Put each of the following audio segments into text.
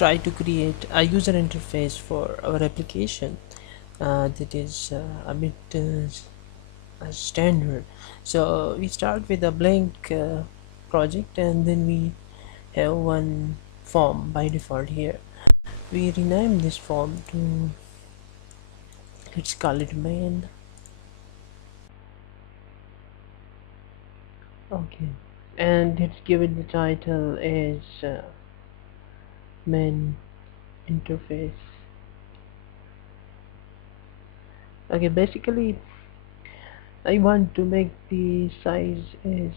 try to create a user interface for our application that is a bit standard. So we start with a blank project, and then we have one form by default here. We rename this form to, let's call it main. Okay, and let's give it the title as main interface. Okay, basically I want to make the size as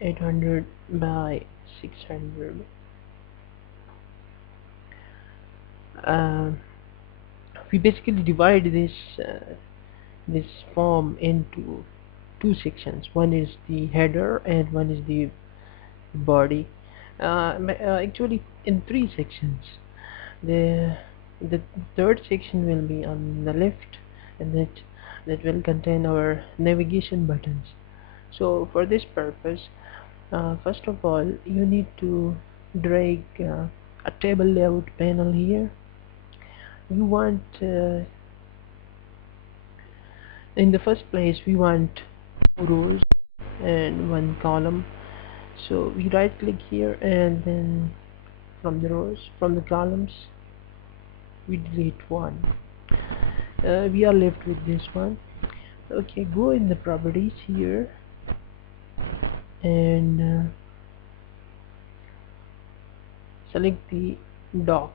800 by 600. uh, we basically divide this form into two sections. One is the header and one is the body. Actually in three sections. The the third section will be on the left, and that will contain our navigation buttons. So for this purpose, first of all you need to drag a table layout panel here. You want in the first place we want two rows and one column. So we right click here, and then from the columns we delete one. We are left with this one. Okay, go in the properties here, and select the dock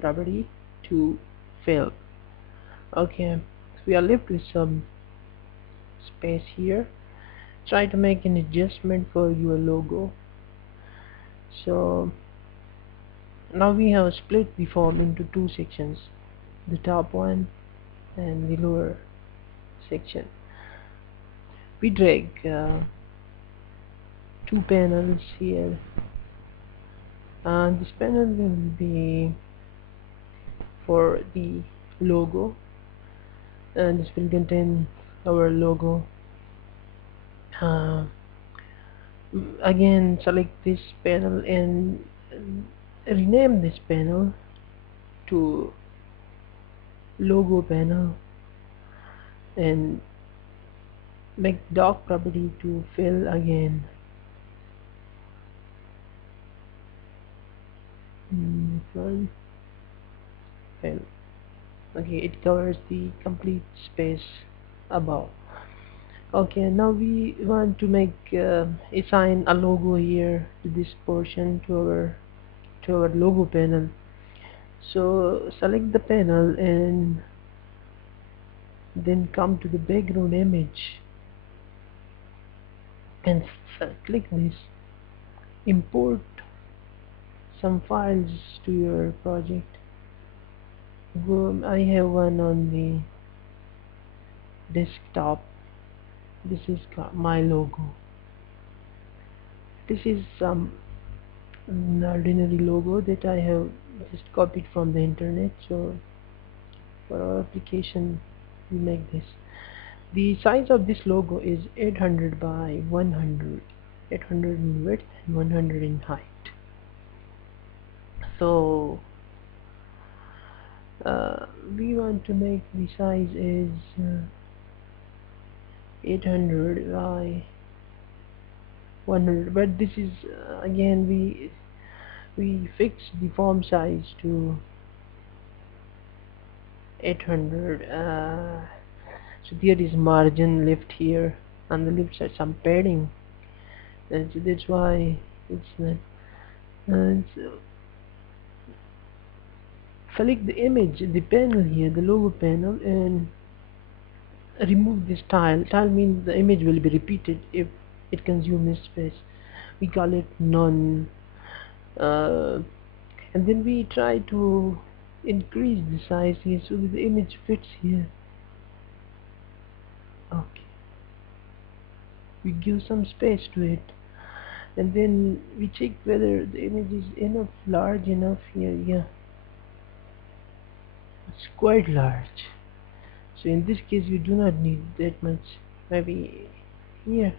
property to fill. Okay, so we are left with some space here. Try to make an adjustment for your logo. So now we have split the form into two sections, the top one and the lower section. We drag two panels here. This panel will be for the logo, and this will contain our logo. uh, Again select this panel and rename this panel to logo panel, and make dock property to fill again. Fill. Okay, it covers the complete space above. Okay, now we want to make assign a logo here to this portion, to our logo panel. So select the panel and then come to the background image and click this, import some files to your project. I have one on the desktop. This is my logo. This is some ordinary logo that I have just copied from the internet. So for our application we make this. The size of this logo is 800 by 100, 800 in width and 100 in height. So we want to make the size is 800 by 100, but this is again we fix the form size to 800. So there is margin left here on the left side, some padding, and so that's why it's not. So select the image, the panel here, the logo panel, and remove this tile. Tile means the image will be repeated if it consumes space. We call it none. And then we try to increase the size here so that the image fits here. Okay, we give some space to it, and then we check whether the image is enough large enough here. Yeah, it's quite large. So in this case you do not need that much. Maybe here,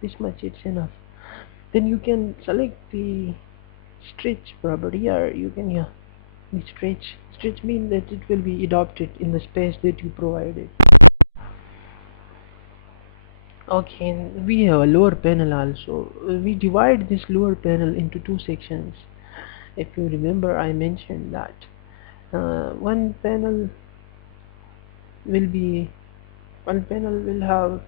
this much it's enough. Then you can select the stretch property, or you can, yeah, The stretch means that it will be adopted in the space that you provided. Okay, and we have a lower panel also. We divide this lower panel into two sections. If you remember, I mentioned that one panel will be one panel will have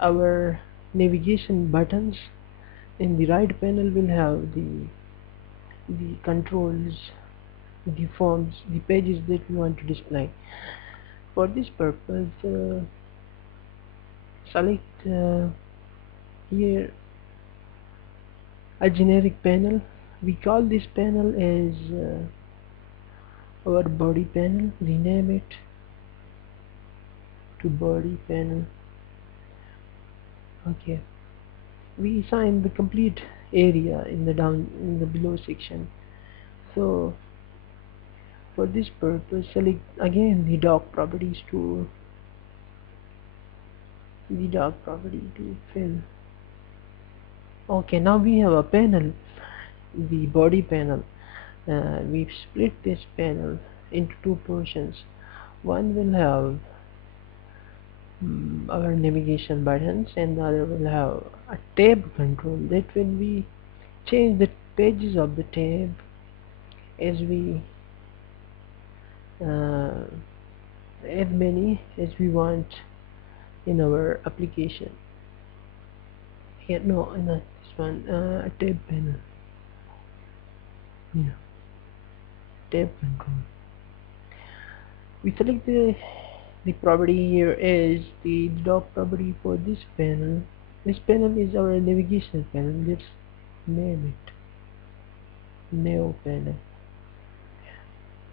our navigation buttons, and the right panel will have the controls, the forms, the pages that we want to display. For this purpose, select here a generic panel. We call this panel as our body panel. Rename it to body panel. Okay, we assign the complete area in the below section. So for this purpose, select again the dock properties to fill. Okay, now we have a panel, the body panel. We've split this panel into two portions. One will have our navigation buttons, and the other will have a tab control. That when we change the pages of the tab as we uh, as many as we want in our application. Here, no, not this one. A tab panel. Yeah, tab control. We select the property here as the dock property for this panel. This panel is our navigation panel. Let's name it nav panel,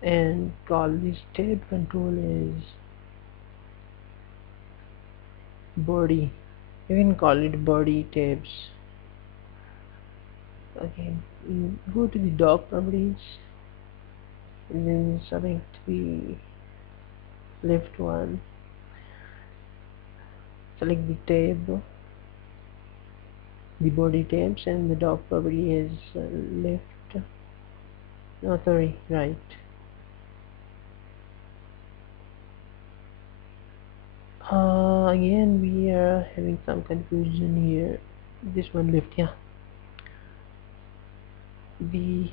and call this tab control as body. You can call it body tabs. Okay, go to the dock properties and then select the left one. Select the tab, the body tabs, and the dock property is left. No, sorry, right. Again we are having some confusion here. This one left, yeah. The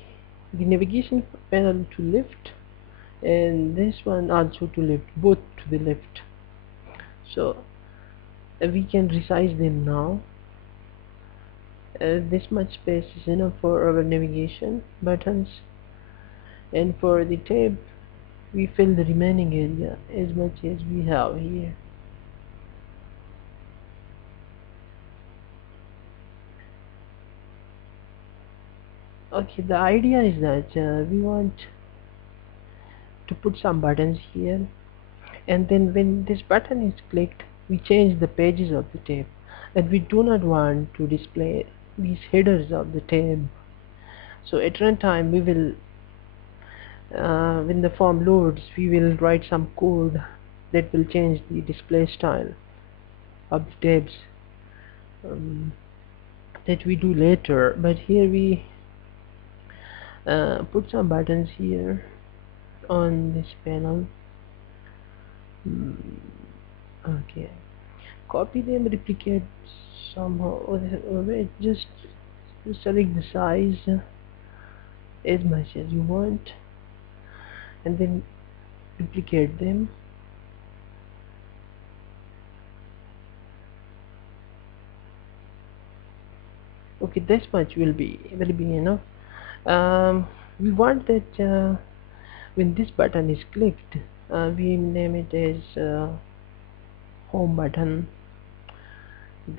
navigation panel to left, and this one also to left, both to the left. So we can resize them now. This much space is enough for our navigation buttons, and for the tab we fill the remaining area as much as we have here. Okay, the idea is that we want to put some buttons here, and then when this button is clicked we change the pages of the tab, and we do not want to display these headers of the tab. So at runtime we will when the form loads we will write some code that will change the display style of the tabs, that we do later. But here we put some buttons here on this panel. Okay, copy them, replicate somehow, or wait, just select the size as much as you want, and then duplicate them. Okay, this much will be enough. We want that when this button is clicked, we name it as home button.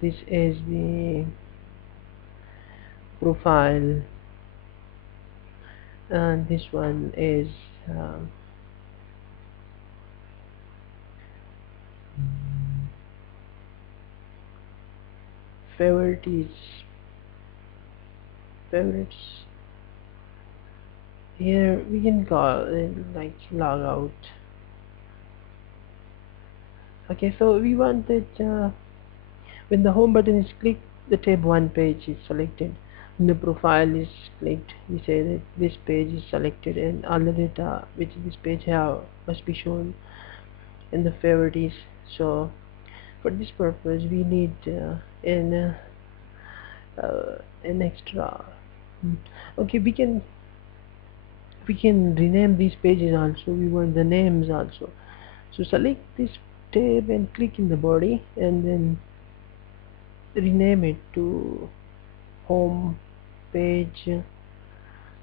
This is the profile, and this one is favorites. Here we can call it like log out. Okay, so we want that when the home button is clicked, the tab 1 page is selected. the profile is clicked, we say that this page is selected and all the data which this page have must be shown in the favorites. So for this purpose we need an extra. Hmm. Okay, we can rename these pages also. We want the names also. So select this tab and click in the body and then rename it to home page.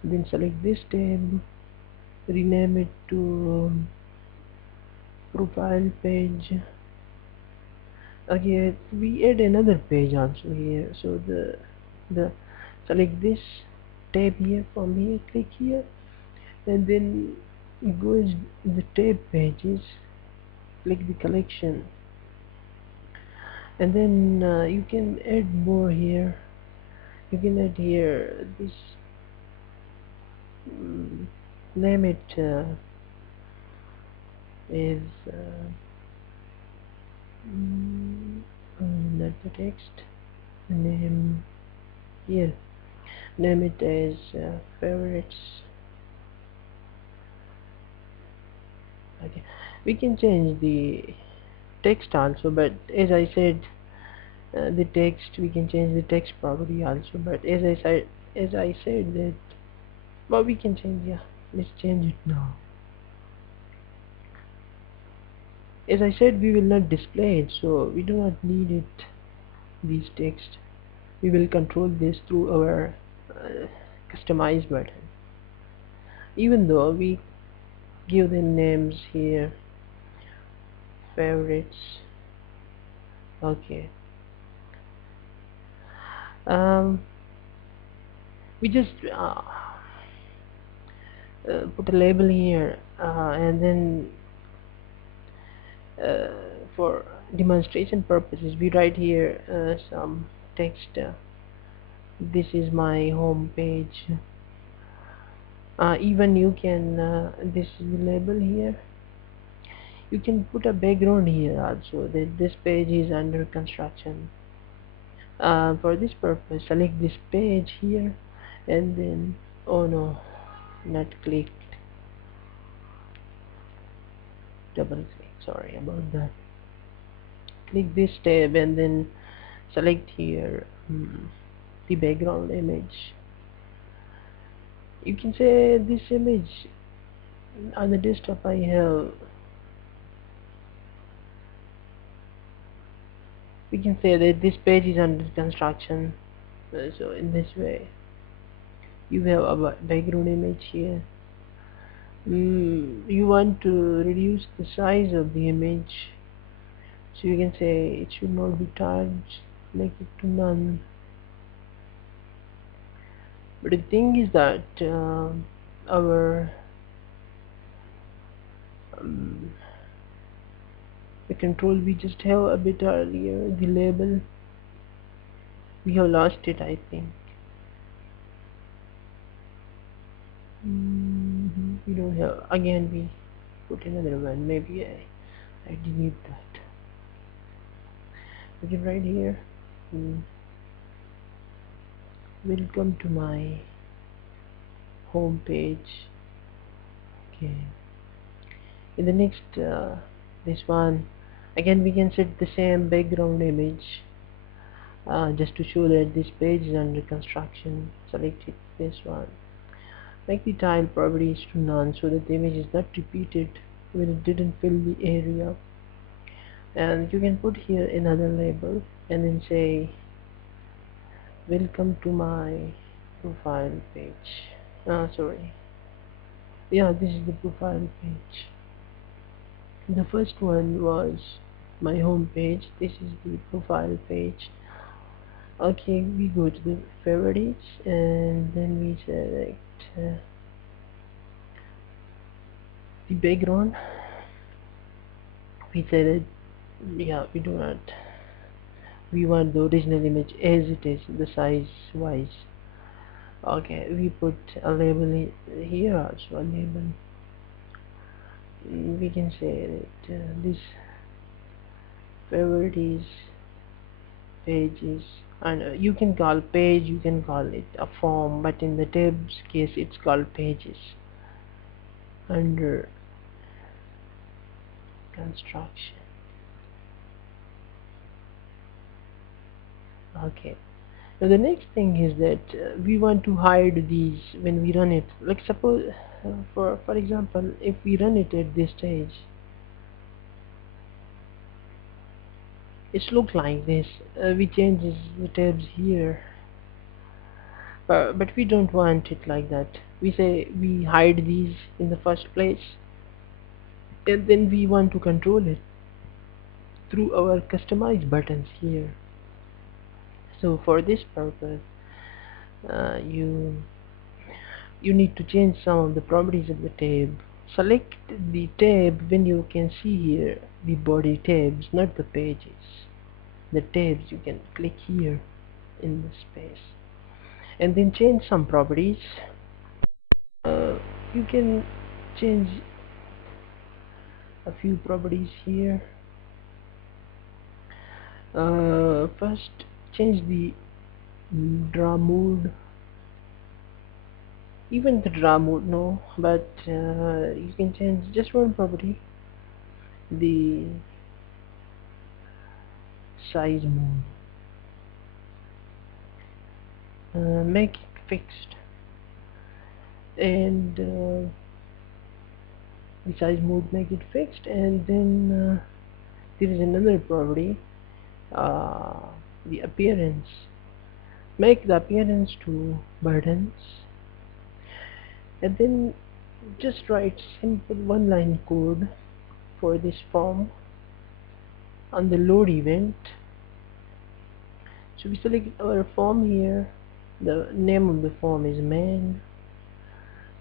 Then select this tab, rename it to profile page. Okay, we add another page also here. So the select this tab here, from here click here, and then it goes the tab pages, click the collection, and then you can add more here. You can add here this, mm, name it is mm, not the text, name here, name it as favorites. Okay, we can change the text also, but as I said, the text, we can change the text property also, but as I said that, but we can change, yeah, let's change it now. As I said, we will not display it, so we do not need it, these text. We will control this through our customize button, even though we give them names here, favorites. Okay, um, we just put a label here, and then uh, for demonstration purposes we write here some text. This is my home page. Even you can this is the label here. You can put a background here also, that this page is under construction. For this purpose, select this page here, and then, oh no, not clicked, double click, sorry about that. Click this tab and then select here the background image. You can say this image on the desktop I have, we can say that this page is under construction. So in this way you have a background image here. You want to reduce the size of the image, so you can say it should not be touched, make it to none. But the thing is that our um, the control we just have a bit earlier, the label, we have lost it, I think. We don't have, again we put another one, maybe I delete that. Okay, right here, welcome to my home page. Okay, in the next this one, again we can set the same background image, just to show that this page is under construction. Select it, this one, make the tile properties to none so that the image is not repeated when it didn't fill the area. And you can put here another label and then say welcome to my profile page. Sorry, yeah, this is the profile page. The first one was my home page, this is the profile page. Okay, we go to the favorites and then we select the background. We say that, yeah, we do not, we want the original image as it is, the size wise. Okay, we put a label here also, a label. We can say that this favorites page is and you can call page, you can call it a form, but in the tabs case it's called pages. Under construction, okay. Now the next thing is that we want to hide these when we run it. Like suppose, for example, if we run it at this stage, it looks like this. We change the tabs here, but we don't want it like that. We say we hide these in the first place, and then we want to control it through our customized buttons here. So for this purpose, you need to change some of the properties of the tab. Select the tab when you can see here the body tabs, not the pages. The tabs you can click here in the space, and then change some properties. You can change a few properties here. First, change the draw mode. Even the draw mode, no, but you can change just one property, the size mode. Make it fixed, and the size mode, make it fixed, and then there is another property, uh, the appearance. Make the appearance to buttons, and then just write simple one line code for this form on the load event. So we select our form here, the name of the form is man.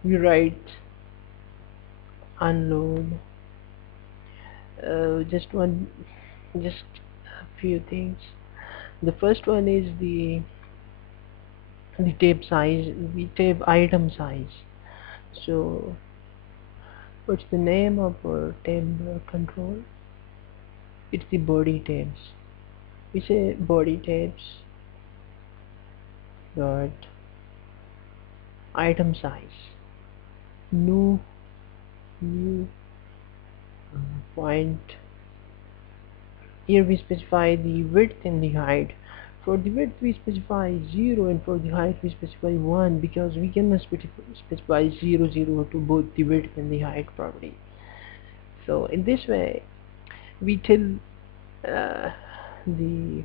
We write unload, just a few things. The first one is the tab size, the tab item size. So what's the name of our tab control? It's the body tabs. We say body tabs dot item size, new point. Here we specify the width and the height. For the width we specify 0, and for the height we specify 1, because we cannot specify 0 0 to both the width and the height property. So in this way we tell the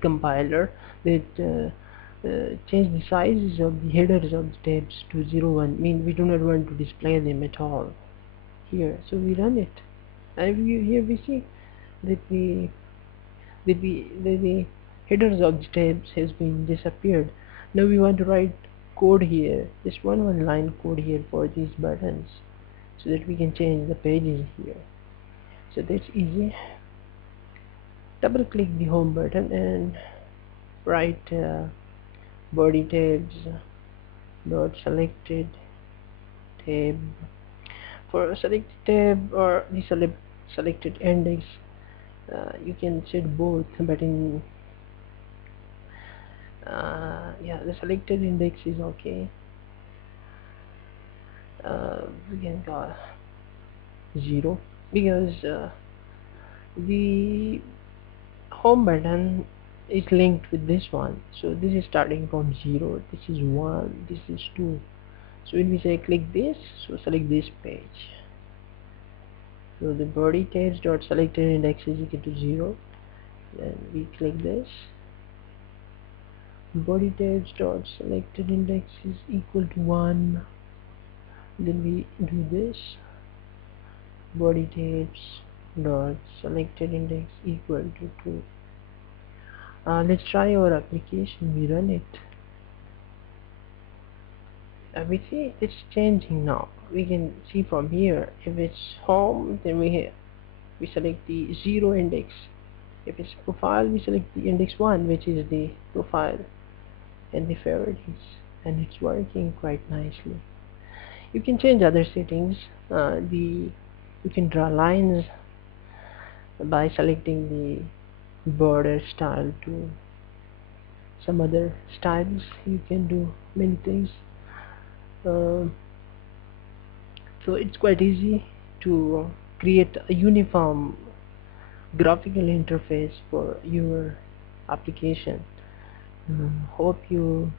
compiler that change the sizes of the headers of the tabs to 0 1, mean we do not want to display them at all here. So we run it, and here we see that the headers of the tabs has been disappeared. Now we want to write code here, just one line code here for these buttons, so that we can change the pages here. So that's easy. Double click the home button and write body tabs dot selected tab. For a selected tab or the selected index, you can set both, but in yeah, the selected index is okay. We can call 0, because the home button is linked with this one, so this is starting from 0, this is 1, this is 2. So when we say click this, so select this page. So the body tabs dot selected index is equal to 0. Then we click this. Body tabs dot selected index is equal to 1. Then we do this. Body tabs dot selected index equal to 2. Let's try our application. We run it. We see it's changing now. We can see from here, if it's home, then we select the 0 index. If it's profile, we select the index 1, which is the profile and the favorites, and it's working quite nicely. You can change other settings. You can draw lines by selecting the border style tool. some other styles. You can do many things. uh, so it's quite easy to create a uniform graphical interface for your application. Hope you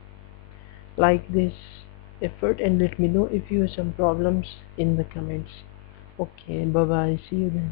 like this effort, and let me know if you have some problems in the comments. Okay, bye bye, see you then.